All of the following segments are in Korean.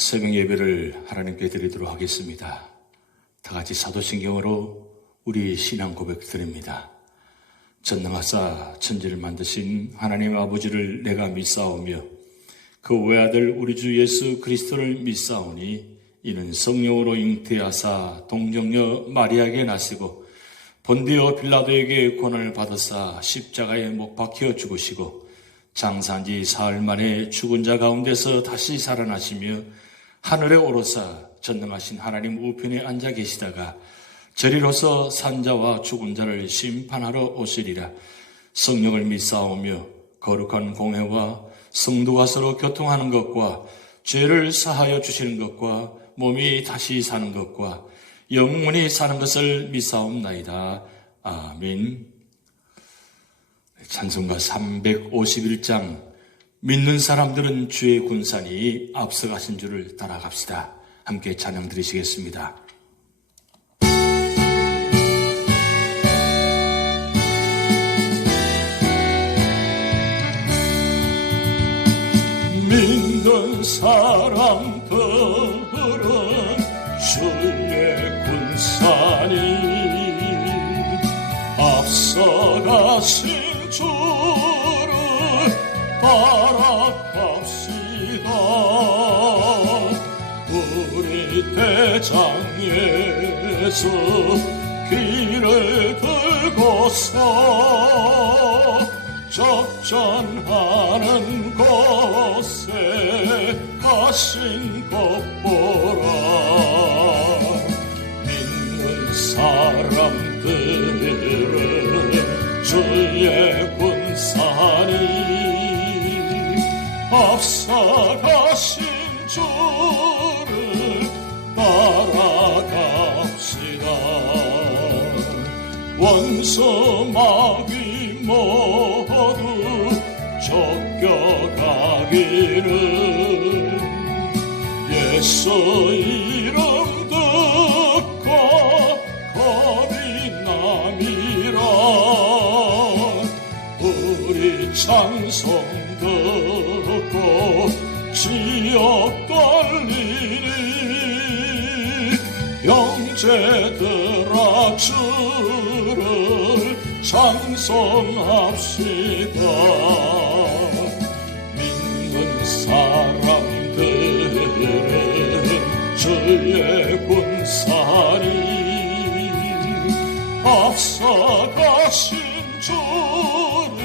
새벽 예배를 하나님께 드리도록 하겠습니다. 다 같이 사도신경으로 우리 신앙 고백 드립니다. 전능하사 천지를 만드신 하나님 아버지를 내가 믿사오며 그 외아들 우리 주 예수 그리스도를 믿사오니 이는 성령으로 잉태하사 동정녀 마리아에게 나시고 본디오 빌라도에게 고난을 받으사 십자가에 못 박혀 죽으시고 장사한 지 사흘 만에 죽은 자 가운데서 다시 살아나시며 하늘에 오르사 전능하신 하나님 우편에 앉아 계시다가 저리로서 산자와 죽은 자를 심판하러 오시리라. 성령을 믿사오며 거룩한 공회와 성도가 서로 교통하는 것과 죄를 사하여 주시는 것과 몸이 다시 사는 것과 영원히 사는 것을 믿사옵나이다. 아멘. 찬송가 351장 믿는 사람들은 주의 군산이 앞서가신 줄을 따라갑시다. 함께 찬양 드리시겠습니다. 믿는 사람들은 주의 군산이 앞서가신 주를 따라갑시다. 우리 대장 예수 길을 들고서 적전하는 곳에 가신 것 보라. 믿는 사람들은 주의 군산이 앞서가신 주를 따라갑시다. 원수 마귀 모두 쫓겨가기를 예수 이름 듣고 겁이 남이라. 우리 찬송 듣고 지옥 떨리니 형제들아 주를 찬송합시다. 믿는 사람들은 주의 군산이 앞서가신 주를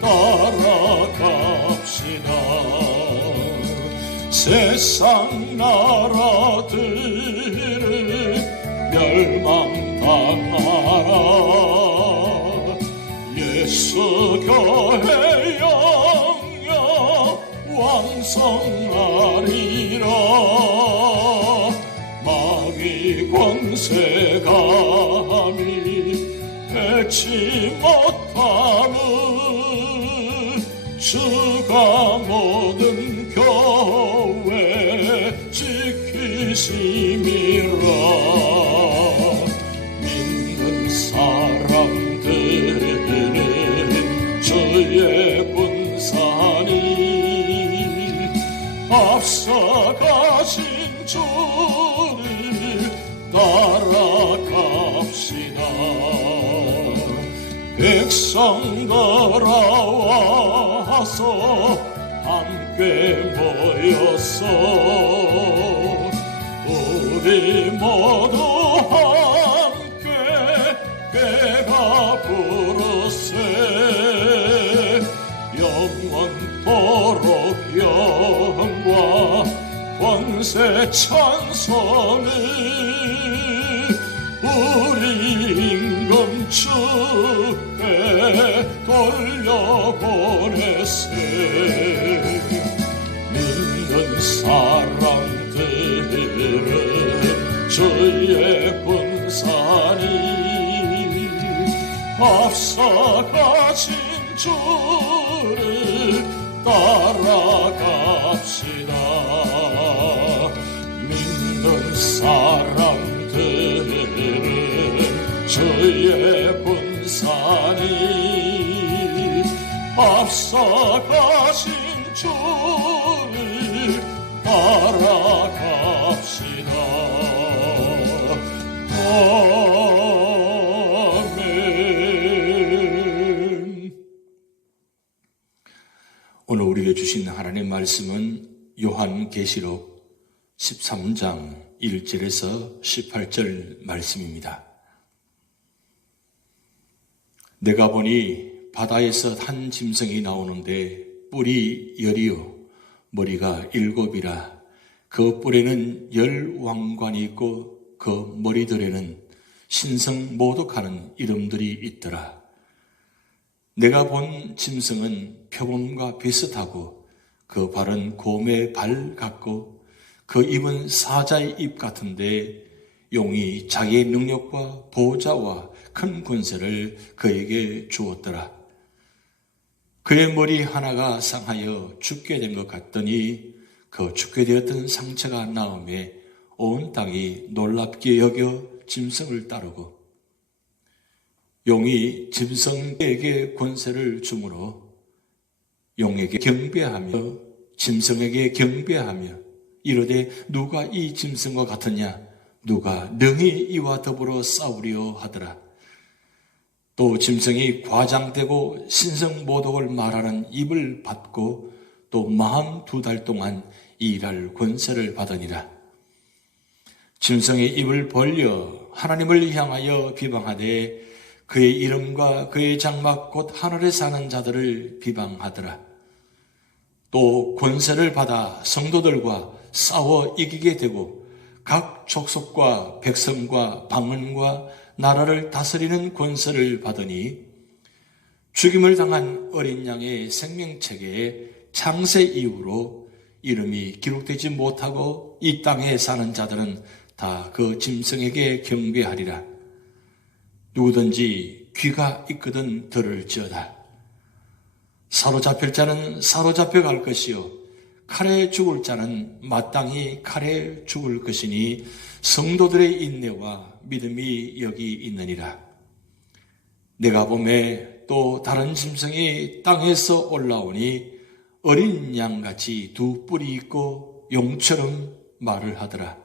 따라갑시다. 세상 나라들을 멸망당하라. 예수 교회 영영 왕성하리라. 마귀 권세감이 해치 못하는 주가 모든 교회 지키심이라. 믿는 사람들은 주의 군산이 앞서가신 주를 따라갑시다. 백성들아 와서 함께 모여서 우리 모두 함께 배가 부르세. 영원토록 영광 권세 찬송을 우리 임금 주께 돌려보내세. 믿는 사람들은 주의 군산이 앞서가신 주를 따라갑시다. 믿는 사람들은 주의 군산이 앞서가신 주를 따라 오늘 우리에게 주신 하나님의 말씀은 요한계시록 13장 1절에서 18절 말씀입니다. 내가 보니 바다에서 한 짐승이 나오는데 뿔이 10이요 머리가 7이라 그 뿔에는 10왕관이 있고 그 머리들에는 신성모독하는 이름들이 있더라. 내가 본 짐승은 표범과 비슷하고 그 발은 곰의 발 같고 그 입은 사자의 입 같은데 용이 자기의 능력과 보좌와 큰 권세를 그에게 주었더라. 그의 머리 하나가 상하여 죽게 된 것 같더니 그 죽게 되었던 상처가 나음에 온 땅이 놀랍게 여겨 짐승을 따르고 용이 짐승에게 권세를 주므로 용에게 경배하며 짐승에게 경배하며 이르되 누가 이 짐승과 같으냐 누가 능히 이와 더불어 싸우려 하더라. 또 짐승이 과장되고 신성모독을 말하는 입을 받고 또 42달 동안 일할 권세를 받으니라. 짐승의 입을 벌려 하나님을 향하여 비방하되 그의 이름과 그의 장막 곧 하늘에 사는 자들을 비방하더라. 또 권세를 받아 성도들과 싸워 이기게 되고 각 족속과 백성과 방언과 나라를 다스리는 권세를 받으니 죽임을 당한 어린 양의 생명책에 창세 이후로 이름이 기록되지 못하고 이 땅에 사는 자들은 다 그 짐승에게 경배하리라. 누구든지 귀가 있거든 들을지어다. 사로잡힐 자는 사로잡혀 갈 것이요 칼에 죽을 자는 마땅히 칼에 죽을 것이니 성도들의 인내와 믿음이 여기 있느니라. 내가 보매 또 다른 짐승이 땅에서 올라오니 어린 양같이 두 뿔이 있고 용처럼 말을 하더라.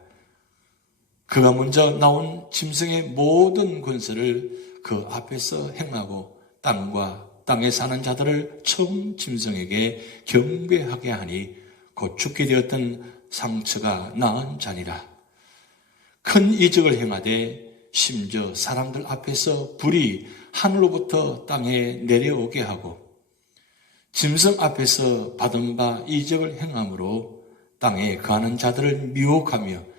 그가 먼저 나온 짐승의 모든 권세를 그 앞에서 행하고 땅과 땅에 사는 자들을 처음 짐승에게 경배하게 하니 곧 죽게 되었던 상처가 나은 자니라. 큰 이적을 행하되 심지어 사람들 앞에서 불이 하늘로부터 땅에 내려오게 하고 짐승 앞에서 받은 바 이적을 행함으로 땅에 거하는 자들을 미혹하며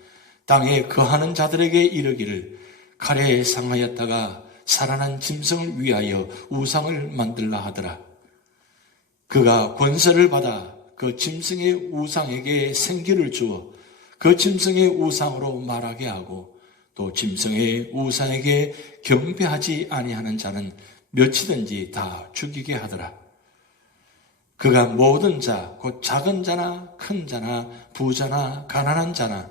땅에 거하는 자들에게 이르기를 칼에 상하였다가 살아난 짐승을 위하여 우상을 만들라 하더라. 그가 권세를 받아 그 짐승의 우상에게 생기를 주어 그 짐승의 우상으로 말하게 하고 또 짐승의 우상에게 경배하지 아니하는 자는 몇이든지 다 죽이게 하더라. 그가 모든 자, 곧 작은 자나 큰 자나 부자나 가난한 자나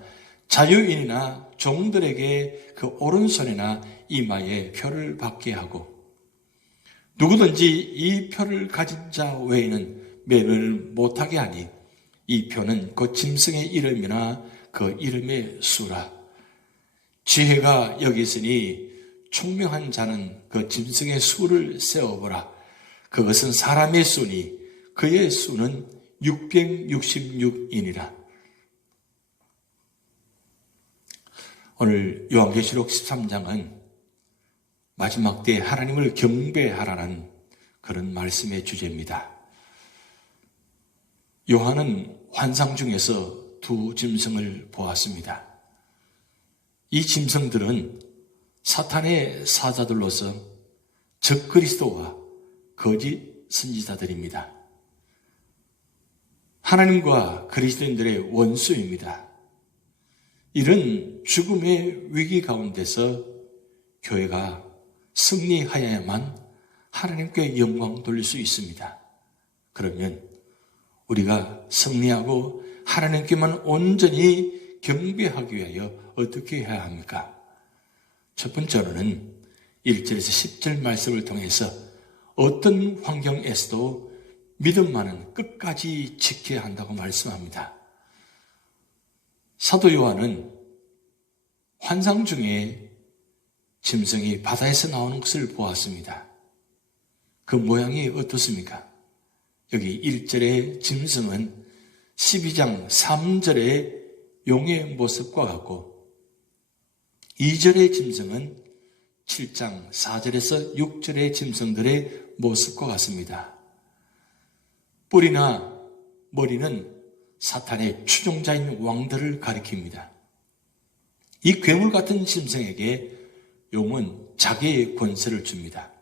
자유인이나 종들에게 그 오른손이나 이마에 표를 받게 하고 누구든지 이 표를 가진 자 외에는 매매를 못하게 하니 이 표는 그 짐승의 이름이나 그 이름의 수라. 지혜가 여기 있으니 총명한 자는 그 짐승의 수를 세어보라. 그것은 사람의 수니 그의 수는 666이니라. 오늘 요한계시록 13장은 마지막 때 하나님을 경배하라는 그런 말씀의 주제입니다. 요한은 환상 중에서 두 짐승을 보았습니다. 이 짐승들은 사탄의 사자들로서 적그리스도와 거짓 선지자들입니다. 하나님과 그리스도인들의 원수입니다. 이런 죽음의 위기 가운데서 교회가 승리하여야만 하나님께 영광 돌릴 수 있습니다. 그러면 우리가 승리하고 하나님께만 온전히 경배하기 위하여 어떻게 해야 합니까? 첫 번째로는 1절에서 10절 말씀을 통해서 어떤 환경에서도 믿음만은 끝까지 지켜야 한다고 말씀합니다. 사도 요한은 환상 중에 짐승이 바다에서 나오는 것을 보았습니다. 그 모양이 어떻습니까? 여기 1절의 짐승은 12장 3절의 용의 모습과 같고 2절의 짐승은 7장 4절에서 6절의 짐승들의 모습과 같습니다. 뿔이나 머리는 사탄의 추종자인 왕들을 가리킵니다. 이 괴물 같은 짐승에게 용은 자기의 권세를 줍니다.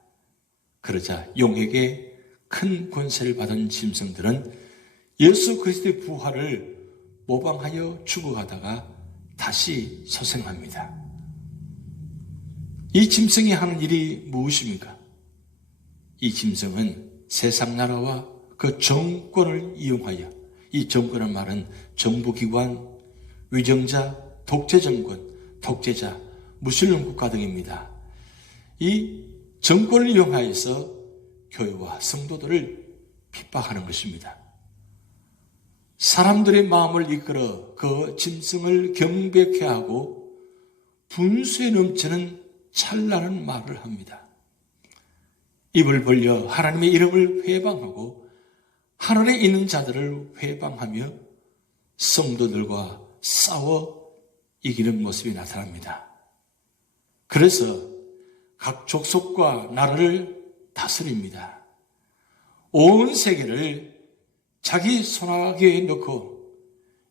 그러자 용에게 큰 권세를 받은 짐승들은 예수 그리스도의 부활을 모방하여 죽어가다가 다시 소생합니다. 이 짐승이 하는 일이 무엇입니까? 이 짐승은 세상 나라와 그 정권을 이용하여, 이 정권의 말은 정부기관, 위정자, 독재정권, 독재자, 무슬림 국가 등입니다. 이 정권을 이용하여서 교회와 성도들을 핍박하는 것입니다. 사람들의 마음을 이끌어 그 짐승을 경배케 하고 분수에 넘치는 찬란한 말을 합니다. 입을 벌려 하나님의 이름을 회방하고 하늘에 있는 자들을 회방하며 성도들과 싸워 이기는 모습이 나타납니다. 그래서 각 족속과 나라를 다스립니다. 온 세계를 자기 손아귀에 넣고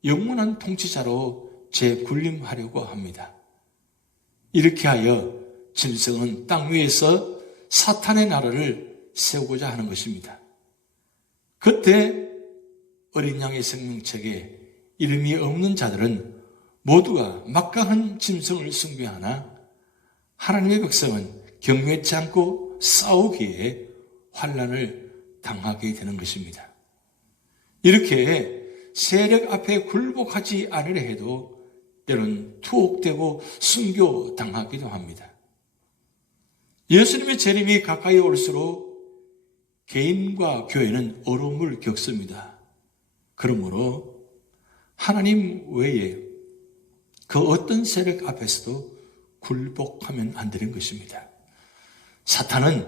영원한 통치자로 재군림하려고 합니다. 이렇게 하여 짐승은 땅 위에서 사탄의 나라를 세우고자 하는 것입니다. 그때 어린 양의 생명책에 이름이 없는 자들은 모두가 막강한 짐승을 숭배하나 하나님의 백성은 경외치 않고 싸우기에 환난을 당하게 되는 것입니다. 이렇게 세력 앞에 굴복하지 않으려 해도 때로는 투옥되고 순교당하기도 합니다. 예수님의 재림이 가까이 올수록 개인과 교회는 어려움을 겪습니다. 그러므로 하나님 외에 그 어떤 세력 앞에서도 굴복하면 안 되는 것입니다. 사탄은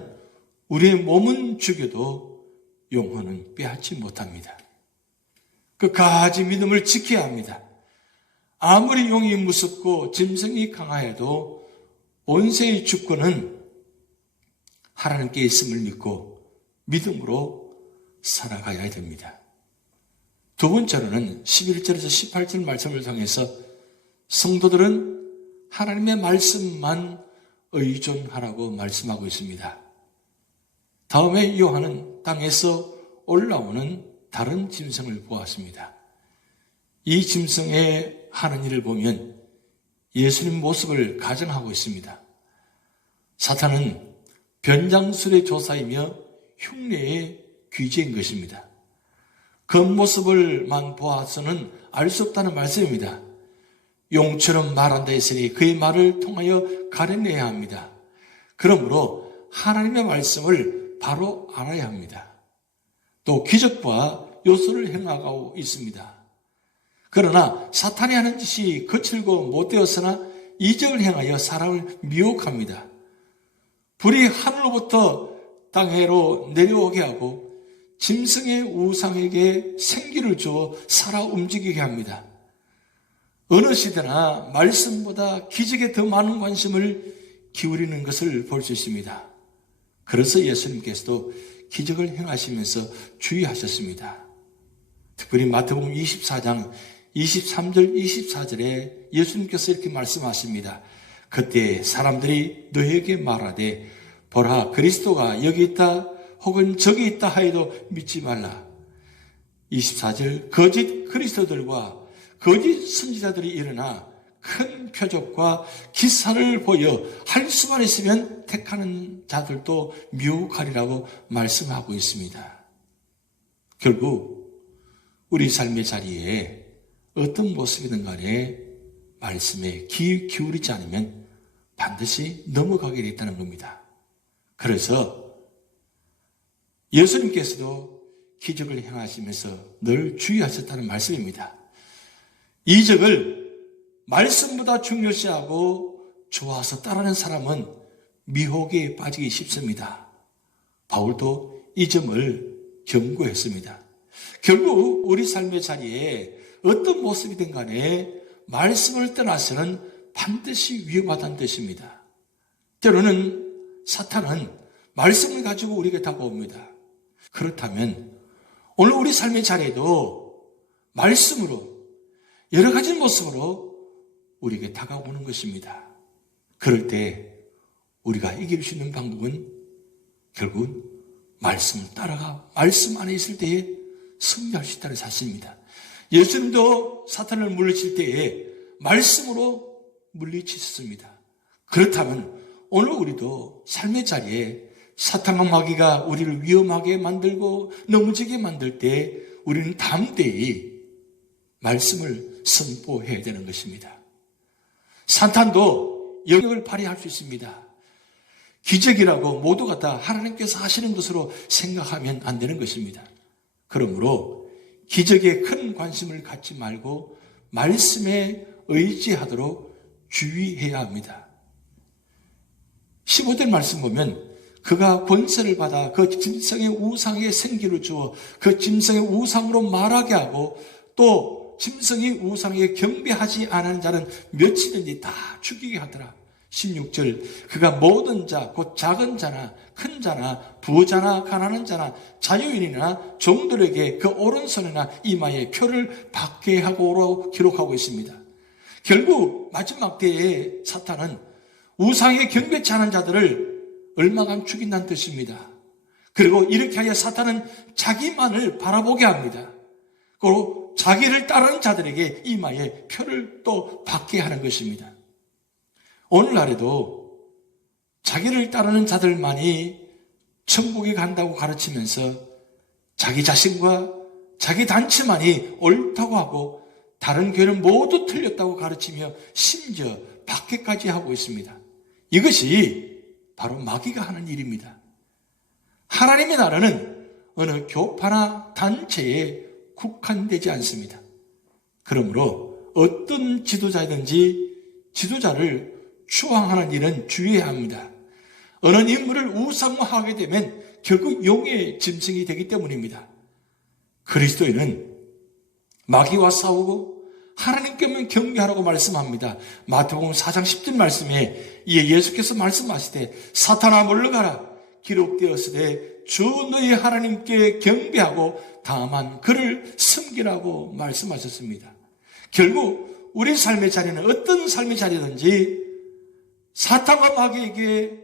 우리의 몸은 죽여도 영혼은 빼앗지 못합니다. 끝까지 믿음을 지켜야 합니다. 아무리 용이 무섭고 짐승이 강하여도 온세의 주권은 하나님께 있음을 믿고 믿음으로 살아가야 됩니다. 두 번째로는 11절에서 18절 말씀을 통해서 성도들은 하나님의 말씀만 의존하라고 말씀하고 있습니다. 다음에 요한은 땅에서 올라오는 다른 짐승을 보았습니다. 이 짐승의 하는 일을 보면 예수님 모습을 가정하고 있습니다. 사탄은 변장술의 조사이며 흉내의 귀재인 것입니다. 겉모습을만 보아서는 알 수 없다는 말씀입니다. 용처럼 말한다 했으니 그의 말을 통하여 가려내야 합니다. 그러므로 하나님의 말씀을 바로 알아야 합니다. 또 기적과 요소를 행하고 있습니다. 그러나 사탄이 하는 짓이 거칠고 못되었으나 이적을 행하여 사람을 미혹합니다. 불이 하늘로부터 땅으로 내려오게 하고 짐승의 우상에게 생기를 주어 살아 움직이게 합니다. 어느 시대나 말씀보다 기적에 더 많은 관심을 기울이는 것을 볼 수 있습니다. 그래서 예수님께서도 기적을 행하시면서 주의하셨습니다. 특별히 마태복음 24장 23절 24절에 예수님께서 이렇게 말씀하십니다. 그때 사람들이 너에게 말하되 보라 그리스도가 여기 있다 혹은 저기 있다 하여도 믿지 말라. 24절 거짓 그리스도들과 거짓 선지자들이 일어나 큰 표적과 기사를 보여 할 수만 있으면 택하는 자들도 미혹하리라고 말씀하고 있습니다. 결국 우리 삶의 자리에 어떤 모습이든 간에 말씀에 귀 기울이지 않으면 반드시 넘어가게 되었다는 겁니다. 그래서 예수님께서도 기적을 행하시면서 늘 주의하셨다는 말씀입니다. 이적을 말씀보다 중요시하고 좋아서 따르는 사람은 미혹에 빠지기 쉽습니다. 바울도 이 점을 경고했습니다. 결국 우리 삶의 자리에 어떤 모습이든 간에 말씀을 떠나서는 반드시 위험하다는 뜻입니다. 때로는 사탄은 말씀을 가지고 우리에게 다가옵니다. 그렇다면 오늘 우리 삶의 자리에도 말씀으로 여러 가지 모습으로 우리에게 다가오는 것입니다. 그럴 때 우리가 이길 수 있는 방법은 결국은 말씀을 따라가 말씀 안에 있을 때에 승리할 수 있다는 사실입니다. 예수님도 사탄을 물리칠 때에 말씀으로 물리치셨습니다. 그렇다면 오늘 우리도 삶의 자리에 사탄과 마귀가 우리를 위험하게 만들고 넘어지게 만들 때 우리는 담대히 말씀을 선포해야 되는 것입니다. 사탄도 영역을 발휘할 수 있습니다. 기적이라고 모두가 다 하나님께서 하시는 것으로 생각하면 안 되는 것입니다. 그러므로 기적에 큰 관심을 갖지 말고 말씀에 의지하도록 주의해야 합니다. 15절 말씀 보면 그가 권세를 받아 그 짐승의 우상에 생기를 주어 그 짐승의 우상으로 말하게 하고 또 짐승이 우상에 경배하지 않은 자는 며칠인지 다 죽이게 하더라. 16절 그가 모든 자 곧 작은 자나 큰 자나 부자나 가난한 자나 자유인이나 종들에게 그 오른손이나 이마에 표를 받게 하고로 기록하고 있습니다. 결국 마지막 때에 사탄은 우상에 경배치 않은 자들을 얼마간 죽인다는 뜻입니다. 그리고 이렇게 하여 사탄은 자기만을 바라보게 합니다. 그리고 자기를 따르는 자들에게 이마에 표를 또 받게 하는 것입니다. 오늘날에도 자기를 따르는 자들만이 천국에 간다고 가르치면서 자기 자신과 자기 단체만이 옳다고 하고 다른 교회는 모두 틀렸다고 가르치며 심지어 박해까지 하고 있습니다. 이것이 바로 마귀가 하는 일입니다. 하나님의 나라는 어느 교파나 단체에 국한되지 않습니다. 그러므로 어떤 지도자이든지 지도자를 추앙하는 일은 주의해야 합니다. 어느 인물을 우상화하게 되면 결국 용의 짐승이 되기 때문입니다. 그리스도인은 마귀와 싸우고 하나님께만 경배하라고 말씀합니다. 마태복음 4장 10절 말씀에 이에 예수께서 말씀하시되 사탄아 물러가라 기록되었으되 주 너희 하나님께 경배하고 다만 그를 섬기라고 말씀하셨습니다. 결국 우리 삶의 자리는 어떤 삶의 자리든지 사탄과 마귀에게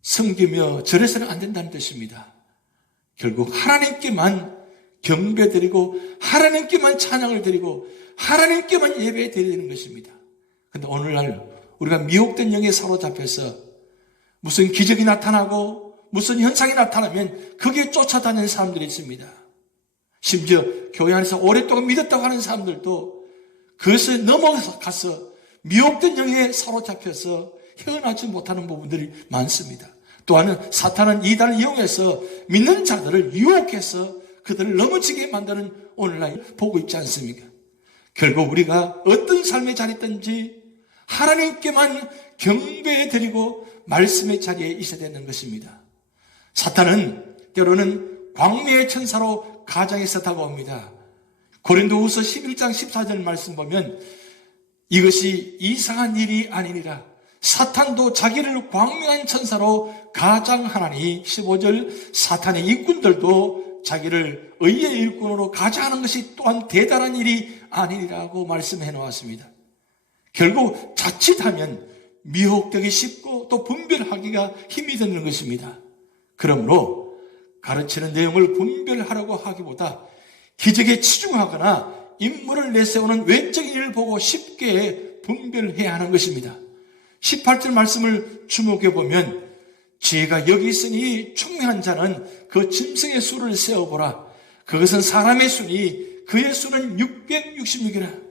섬기며 절해서는 안 된다는 뜻입니다. 결국 하나님께만 경배드리고 하나님께만 찬양을 드리고 하나님께만 예배드리는 것입니다. 그런데 오늘날 우리가 미혹된 영에 사로잡혀서 무슨 기적이 나타나고 무슨 현상이 나타나면 그게 쫓아다니는 사람들이 있습니다. 심지어 교회 안에서 오랫동안 믿었다고 하는 사람들도 그것에 넘어가서 미혹된 영에 사로잡혀서 헤어나지 못하는 부분들이 많습니다. 또한 사탄은 이단을 이용해서 믿는 자들을 유혹해서 그들을 넘어지게 만드는 오늘날 보고 있지 않습니까? 결국 우리가 어떤 삶의 자리든지 하나님께만 경배해드리고 말씀의 자리에 있어야 되는 것입니다. 사탄은 때로는 광명의 천사로 가장에서 다가옵니다. 고린도후서 11장 14절 말씀 보면 이것이 이상한 일이 아니니라. 사탄도 자기를 광명한 천사로 가장하나니 15절 사탄의 일꾼들도 자기를 의의 일꾼으로 가장하는 것이 또한 대단한 일이 아니라고 말씀해 놓았습니다. 결국 자칫하면 미혹되기 쉽고 또 분별하기가 힘이 드는 것입니다. 그러므로 가르치는 내용을 분별하려고 하기보다 기적에 치중하거나 인물을 내세우는 외적인 일을 보고 쉽게 분별해야 하는 것입니다. 18절 말씀을 주목해 보면 지혜가 여기 있으니 총명한 자는 그 짐승의 수를 세어보라. 그것은 사람의 수니 그의 수는 666이라.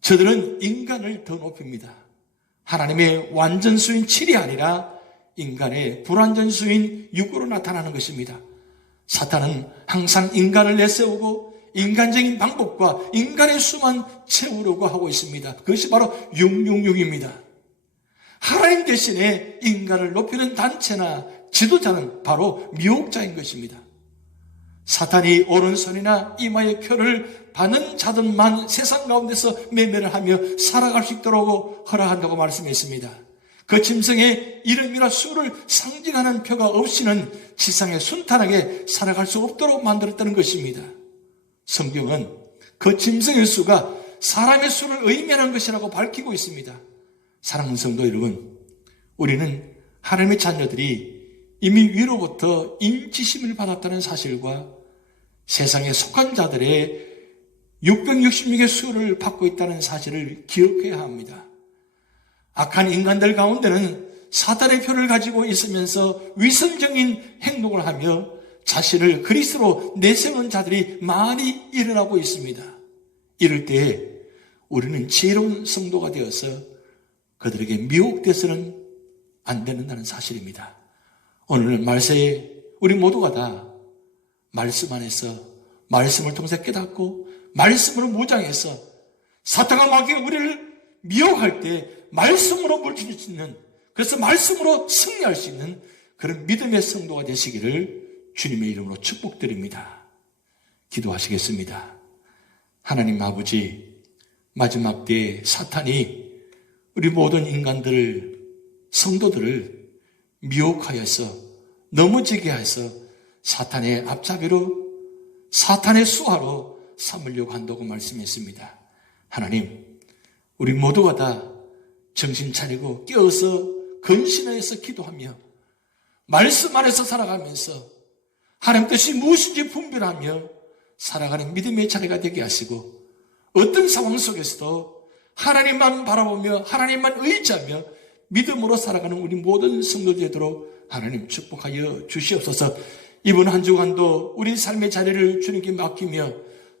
저들은 인간을 더 높입니다. 하나님의 완전수인 7이 아니라 인간의 불완전수인 6으로 나타나는 것입니다. 사탄은 항상 인간을 내세우고 인간적인 방법과 인간의 수만 채우려고 하고 있습니다. 그것이 바로 666입니다. 하나님 대신에 인간을 높이는 단체나 지도자는 바로 미혹자인 것입니다. 사탄이 오른손이나 이마에 표를 받는 자들만 세상 가운데서 매매를 하며 살아갈 수 있도록 허락한다고 말씀했습니다. 그 짐승의 이름이나 수를 상징하는 표가 없이는 지상에 순탄하게 살아갈 수 없도록 만들었다는 것입니다. 성경은 그 짐승의 수가 사람의 수를 의미하는 것이라고 밝히고 있습니다. 사랑하는 성도 여러분, 우리는 하나님의 자녀들이 이미 위로부터 인치심을 받았다는 사실과 세상에 속한 자들의 666의 수를 받고 있다는 사실을 기억해야 합니다. 악한 인간들 가운데는 사탄의 표를 가지고 있으면서 위선적인 행동을 하며 자신을 그리스도로 내세우는 자들이 많이 일어나고 있습니다. 이럴 때에 우리는 지혜로운 성도가 되어서 그들에게 미혹돼서는 안 된다는 사실입니다. 오늘 말세에 우리 모두가 다 말씀 안에서 말씀을 통해서 깨닫고 말씀으로 무장해서 사탄과 마귀가 우리를 미혹할 때 말씀으로 물리칠 수 있는, 그래서 말씀으로 승리할 수 있는 그런 믿음의 성도가 되시기를 주님의 이름으로 축복드립니다. 기도하시겠습니다. 하나님 아버지, 마지막 때에 사탄이 우리 모든 인간들을, 성도들을 미혹하여서 넘어지게 해서 사탄의 앞잡이로, 사탄의 수하로 삼으려고 한다고 말씀했습니다. 하나님, 우리 모두가 다 정신 차리고 깨어서 근신하여서 기도하며 말씀 안에서 살아가면서 하나님 뜻이 무엇인지 분별하며 살아가는 믿음의 자리가 되게 하시고, 어떤 상황 속에서도 하나님만 바라보며 하나님만 의지하며 믿음으로 살아가는 우리 모든 성도들 되도록 하나님 축복하여 주시옵소서. 이번 한 주간도 우리 삶의 자리를 주님께 맡기며,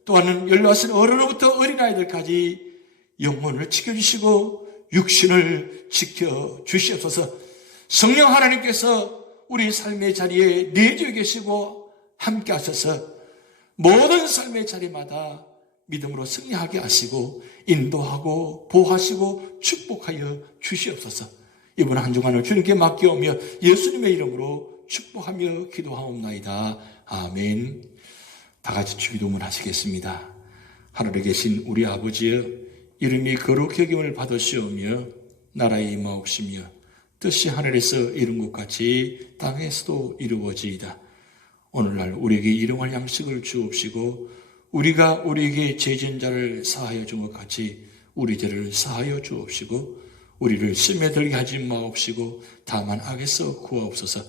또한 연로하신 어른으로부터 어린아이들까지 영혼을 지켜주시고 육신을 지켜주시옵소서. 성령 하나님께서 우리 삶의 자리에 내주에 계시고 함께 하셔서 모든 삶의 자리마다 믿음으로 승리하게 하시고 인도하고 보호하시고 축복하여 주시옵소서. 이번 한 주간을 주님께 맡겨오며 예수님의 이름으로 축복하며 기도하옵나이다. 아멘. 다 같이 주기도문 하시겠습니다. 하늘에 계신 우리 아버지여, 이름이 거룩히 여김을 받으시오며 나라에 임하옵시며 뜻이 하늘에서 이룬 것 같이 땅에서도 이루어지이다. 오늘날 우리에게 일용할 양식을 주옵시고 우리가 우리에게 죄진 자를 사하여 준 것 같이 우리 죄를 사하여 주옵시고 우리를 시험에 들게 하지 마옵시고 다만 악에서 구하옵소서.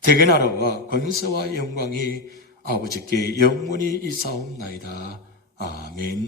대개 나라와 권세와 영광이 아버지께 영원히 있사옵나이다. 아멘.